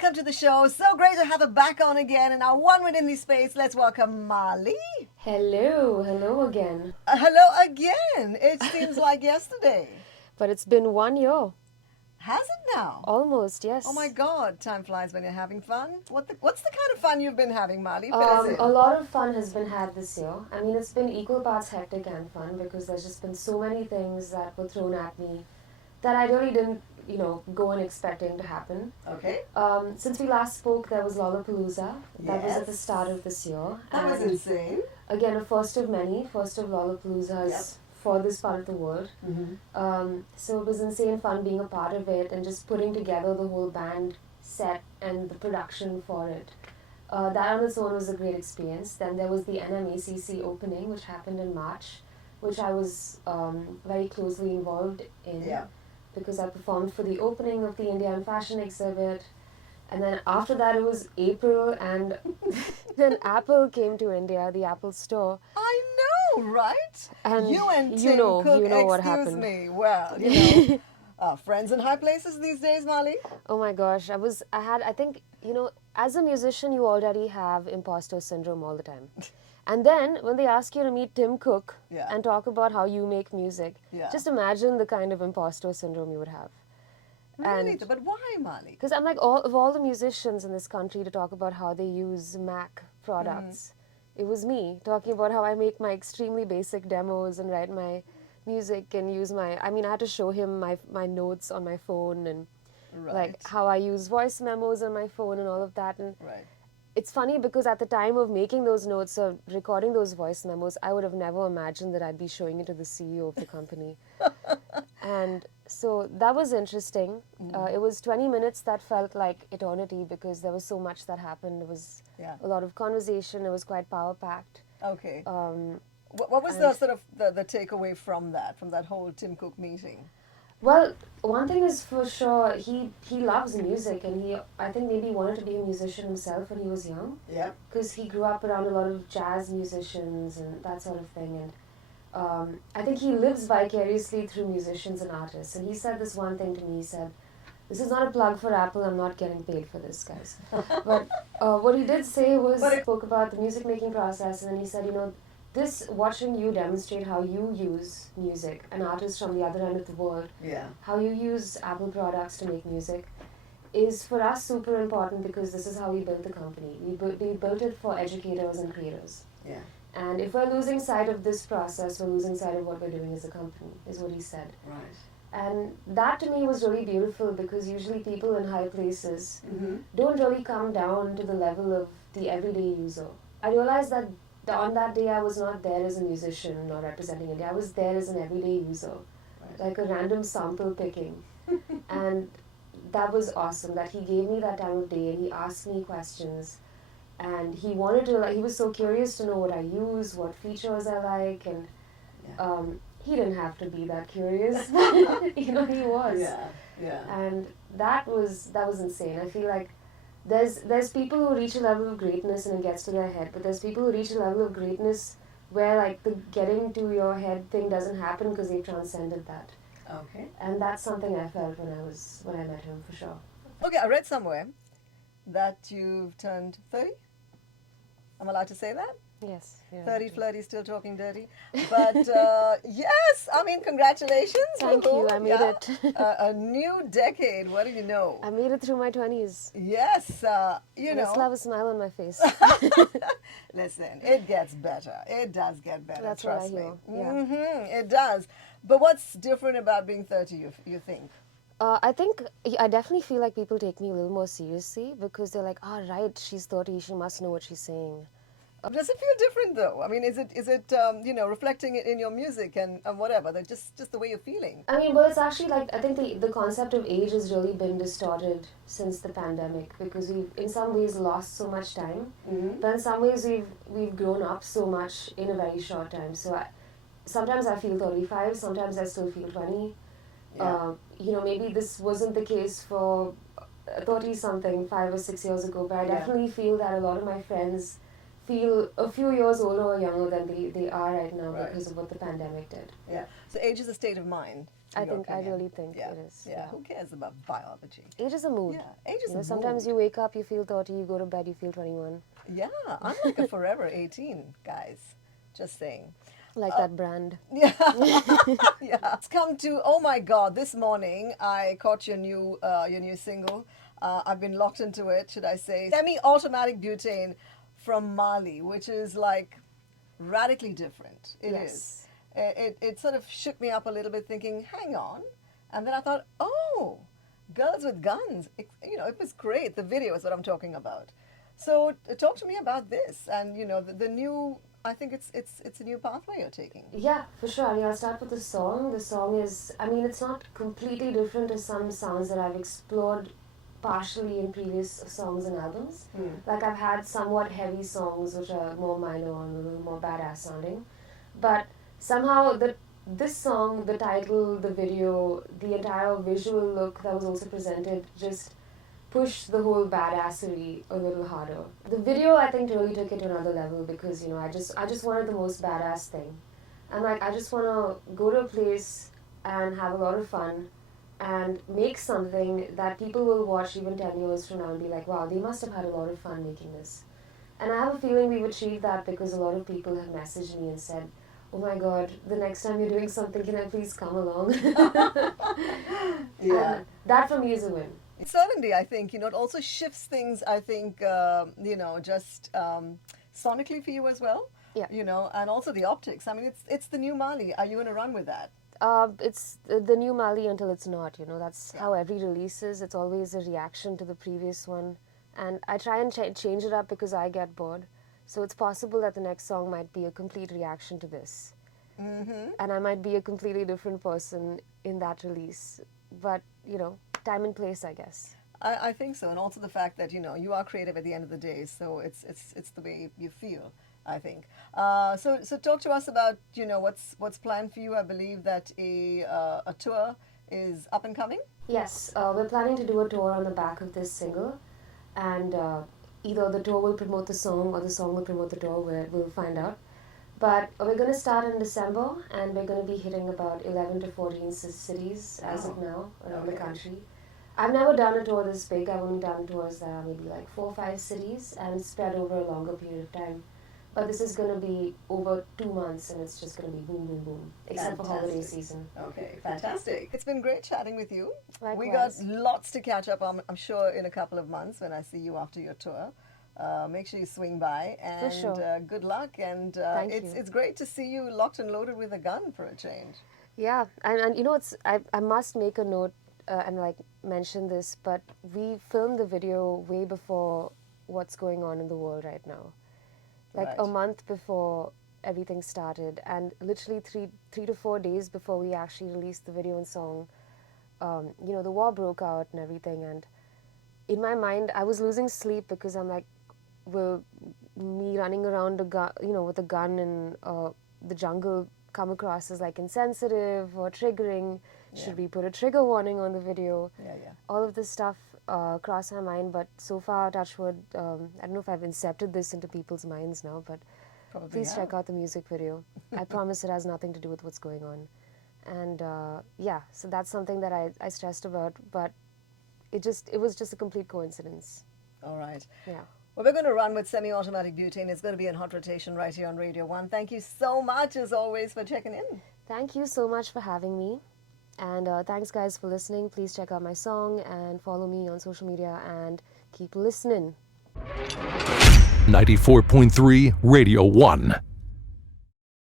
welcome to the show. So great to have her back on again in our 1 minute in the space. Let's welcome Mali. Hello again. Hello again. It seems like yesterday. But it's been 1 year. Has it now? Almost, yes. Oh my God, time flies when you're having fun. What's the kind of fun you've been having, Mali? A lot of fun has been had this year. I mean, it's been equal parts hectic and fun because there's just been so many things that were thrown at me that I really didn't, go in expecting to happen. Okay. Since we last spoke, there was Lollapalooza. That was Yes. at the start of this year. That was And insane. again, a first of many, first of Lollapaloozas. Yep. For this part of the world. Mm-hmm. So it was insane fun being a part of it and just putting together the whole band set and the production for it. That on its own was a great experience. Then there was the NMACC opening, which happened in March, which I was very closely involved in because I performed for the opening of the Indian fashion exhibit. And then after that it was April and then Apple came to India, the Apple store. I know, right? And you and Tim you know Cook, what excuse happened. me. Well, friends in high places these days, Mali. Oh my gosh, I think, as a musician, you already have imposter syndrome all the time. And then when they ask you to meet Tim Cook and talk about how you make music, just imagine the kind of imposter syndrome you would have. Really? But why, Mali? Because I'm like, all the musicians in this country to talk about how they use Mac products. It was me talking about how I make my extremely basic demos and write my music and use I had to show him my notes on my phone and like how I use voice memos on my phone and all of that. And it's funny because at the time of making those notes or recording those voice memos, I would have never imagined that I'd be showing it to the CEO of the company. And so that was interesting. It was 20 minutes that felt like eternity because there was so much that happened. There was a lot of conversation. It was quite power-packed. Okay. What was the sort of the takeaway from that whole Tim Cook meeting? Well, one thing is for sure, he loves music and I think maybe wanted to be a musician himself when he was young. Yeah. Because he grew up around a lot of jazz musicians and that sort of thing. And I think he lives vicariously through musicians and artists. And he said this one thing to me. He said, "This is not a plug for Apple. I'm not getting paid for this, guys." But what he did say was, he spoke about the music making process. And then he said, watching you demonstrate how you use music, an artist from the other end of the world, how you use Apple products to make music, is for us super important because this is how we built the company. We built it for educators and creators. Yeah. And if we're losing sight of this process, we're losing sight of what we're doing as a company, is what he said. Right. And that to me was really beautiful because usually people in high places don't really come down to the level of the everyday user. I realized that on that day I was not there as a musician or representing India. I was there as an everyday user, like a random sample picking. And that was awesome that he gave me that time of day and he asked me questions. And he wanted to, he was so curious to know what I use, what features I like, and he didn't have to be that curious. He was. Yeah. And that was insane. I feel like there's people who reach a level of greatness and it gets to their head, but there's people who reach a level of greatness where like the getting to your head thing doesn't happen because they've transcended that. Okay. And that's something I felt when I met him for sure. Okay, I read somewhere that you've turned 30. I'm allowed to say that? Yes. 30, flirty, still talking dirty. But yes, I mean, congratulations. Thank you, I made it. A new decade, what do you know? I made it through my 20s. Yes, I still have a smile on my face. Listen, it gets better. It does get better, That's trust what I me. hear. It does. But what's different about being 30, you think? I definitely feel like people take me a little more seriously because they're like, right, she's 30, she must know what she's saying. Does it feel different though? I mean, is it reflecting it in your music and whatever, just the way you're feeling? I mean, well, it's actually like, I think the concept of age has really been distorted since the pandemic because we've in some ways lost so much time, but in some ways we've grown up so much in a very short time. So sometimes I feel 35, sometimes I still feel 20. Yeah. Maybe this wasn't the case for 30-something 5 or 6 years ago, but I definitely feel that a lot of my friends feel a few years older or younger than they are right now because of what the pandemic did. Yeah. So age is a state of mind. I your think, I opinion. really think Yeah, it is. yeah. Who cares about biology? Age is a mood. Yeah, age is a Sometimes mood. you wake up, you feel 30, you go to bed, you feel 21. Yeah, I'm like a forever 18, guys. Just saying. Like that brand. Yeah, yeah. It's come to, oh my God, this morning I caught your new single. I've been locked into it, should I say. Semi-Automatic Butane from Mali, which is like radically different. It is. Yes. It sort of shook me up a little bit, thinking, hang on. And then I thought, oh, girls with guns. It was great. The video is what I'm talking about. So talk to me about this, and the new. I think it's a new pathway you're taking. Yeah, for sure. I mean, I'll start with the song. The song is, I mean, it's not completely different to some sounds that I've explored partially in previous songs and albums. Like, I've had somewhat heavy songs which are more minor and a little more badass sounding. But somehow, this song, the title, the video, the entire visual look that was also presented just push the whole badassery a little harder. The video, I think, really took it to another level because, I just wanted the most badass thing. And like, I just want to go to a place and have a lot of fun and make something that people will watch even 10 years from now and be like, wow, they must have had a lot of fun making this. And I have a feeling we've achieved that because a lot of people have messaged me and said, oh my God, the next time you're doing something, can I please come along? Yeah. And that for me is a win. Certainly, I think, it also shifts things, I think, just sonically for you as well. Yeah. And also the optics. I mean, it's the new Mali. Are you going to run with that? It's the new Mali until it's not, That's how every release is. It's always a reaction to the previous one. And I try and change it up because I get bored. So it's possible that the next song might be a complete reaction to this. Mm-hmm. And I might be a completely different person in that release. But, time and place, I guess. I think so. And also the fact that, you are creative at the end of the day. So it's the way you feel, I think. So talk to us about, what's planned for you. I believe that a tour is up and coming. Yes, we're planning to do a tour on the back of this single. And either the tour will promote the song or the song will promote the tour. We'll find out. But we're going to start in December, and we're going to be hitting about 11 to 14 cities as of now around the country. I've never done a tour this big. I've only done tours that are maybe like 4 or 5 cities and spread over a longer period of time. But this is going to be over 2 months, and it's just going to be boom, boom, boom, except for holiday season. Okay, fantastic. It's been great chatting with you. Likewise. We got lots to catch up on, I'm sure, in a couple of months when I see you after your tour. Make sure you swing by, and For sure. Good luck. And Thank you. it's great to see you locked and loaded with a gun for a change. Yeah, and I must make a note and like mention this, but we filmed the video way before what's going on in the world right now. Like Right. a month before everything started, and literally three to 4 days before we actually released the video and song, the war broke out and everything. And in my mind, I was losing sleep because I'm like, will me running around with a gun in the jungle come across as like insensitive or triggering? Should we put a trigger warning on the video? Yeah. All of this stuff crossed my mind, but so far, touch wood, I don't know if I've incepted this into people's minds now, but Probably please have. check out the music video. I promise it has nothing to do with what's going on. And so that's something that I stressed about, but it was just a complete coincidence. All right. Yeah. Well, we're going to run with Semi-Automatic Butane. It's going to be in hot rotation right here on Radio 1. Thank you so much, as always, for checking in. Thank you so much for having me. And thanks, guys, for listening. Please check out my song and follow me on social media and keep listening. 94.3 Radio 1.